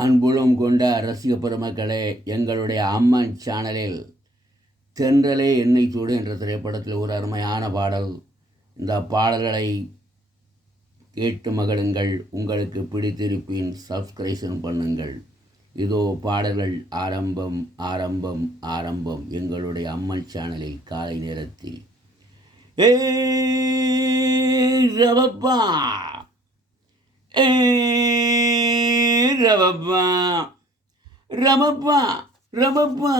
அன்புலம் கொண்ட ரசிக பெருமக்களே, எங்களுடைய அம்மன் சேனலில் தென்றலே எண்ணெய் சூடு என்ற திரைப்படத்தில் ஒரு அருமையான பாடல். இந்த பாடல்களை கேட்டு மகிழுங்கள். உங்களுக்கு பிடித்திருப்பின் சப்ஸ்கிரைஷன் பண்ணுங்கள். இதோ பாடல்கள் ஆரம்பம் ஆரம்பம் ஆரம்பம் எங்களுடைய அம்மன் சேனலில் காலை நேரத்தில். ஏ ரவப்பா, ஏ ரவப்பா, ரமப்பா ரமப்பா,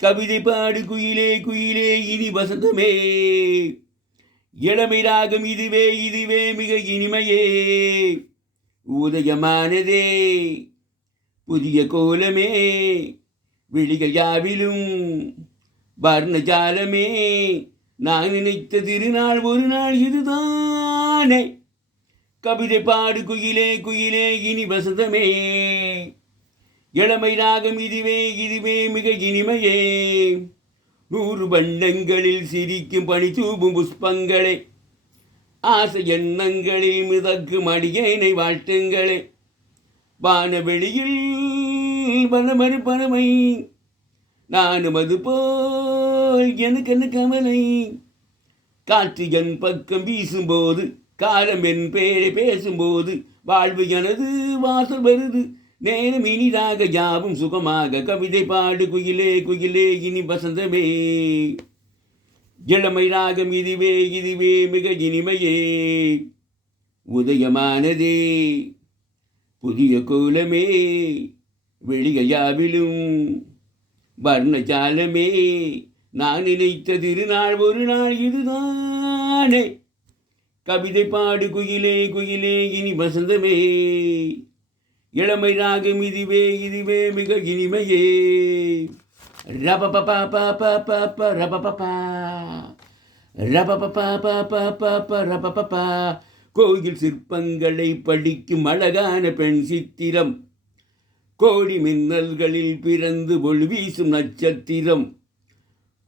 கவிதை பாடு குயிலே குயிலே, இனி வசந்தமே, இளமை ராகம் இதுவே இதுவே மிக இனிமையே, உதயமானதே புதிய கோலமே, விழிகள் யாவிலும் வர்ணஜாலமே, நான் நினைத்த திருநாள் ஒரு நாள் இதுதானே, கவிதை பாடு குயிலே குயிலே, இனி வசந்தமே, இளமை ராகம் இதுவே இதுவே மிக இனிமையே, 100 வண்ணங்களில் சிரிக்கும் பனி தூவும் புஷ்பங்களே, ஆசை எண்ணங்களில் மிதக்கும் அடியேனை வாழ்த்துங்களே, வானவெளியில் வனமறு பறவை, நானும் அது போல் எனக்கு என்ன கவலை, காற்று என் பக்கம் வீசும்போது, காலம் என் பேரை பேசும்போது, வாழ்வு எனது வாசல் வருது, நேரம் இனிதாக யாவும் சுகமாக, கவிதை பாடு குயிலே குயிலே, இனி வசந்தமே, இளமை ராகம் இதுவே இதுவே மிக இனிமையே, உதயமானதே புதிய கோலமே, வெளியாவிலும் வர்ணஜாலமே, நான் நினைத்த திருநாள் ஒரு நாள் இதுதானே, கவிதை பாடு குயிலே குயிலே, இனி வசந்தமே, இளமை ராகம் இதுவே இதுவே மிக இனிமையே, ரபபபா பாப்பா ரபபபா ரபபபா பாப்பா ரபபபா, கோயில் சிற்பங்களை படிக்கும் அழகான பெண் சித்திரம், கோடி மின்னல்களில் பிறந்து ஒளி வீசும் நட்சத்திரம்,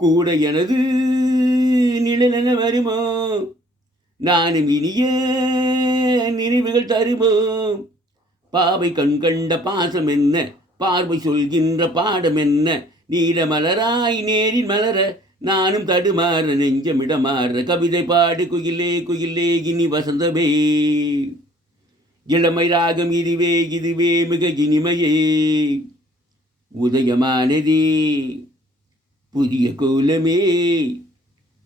கூட எனது நிழலென வருமோ, நானும் இனிய நினைவுகள் தருமோ, பாவை கண் கண்ட பாசம் என்ன, பார்வை சொல்கின்ற பாடம் என்ன, நீல மலராய் நேரில் மலர, நானும் தடுமாற நெஞ்சமிடமாற, கவிதை பாடு குயிலே குயிலே, இனி வசந்தமே, இளமை ராகம் இதுவே இதுவே மிக இனிமையே, உதயமானதே புதிய கோலமே,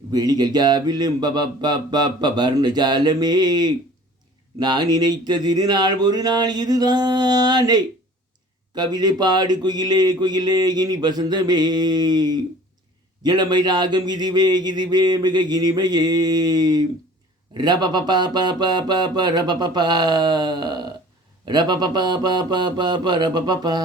வெளிகள் யாவிலும் வர்ணஜாலமே, நான் நினைத்த திருநாள் ஒரு நாள் இதுதானே, கவிதை பாடு குயிலே குயிலே, இனி வசந்தமே, இளமை ராகம் இதுவே இதுவே மிக இனிமையே, ரபபபா பாப்பா ரபபபா ரபபபா பாப்பா ரபபபா.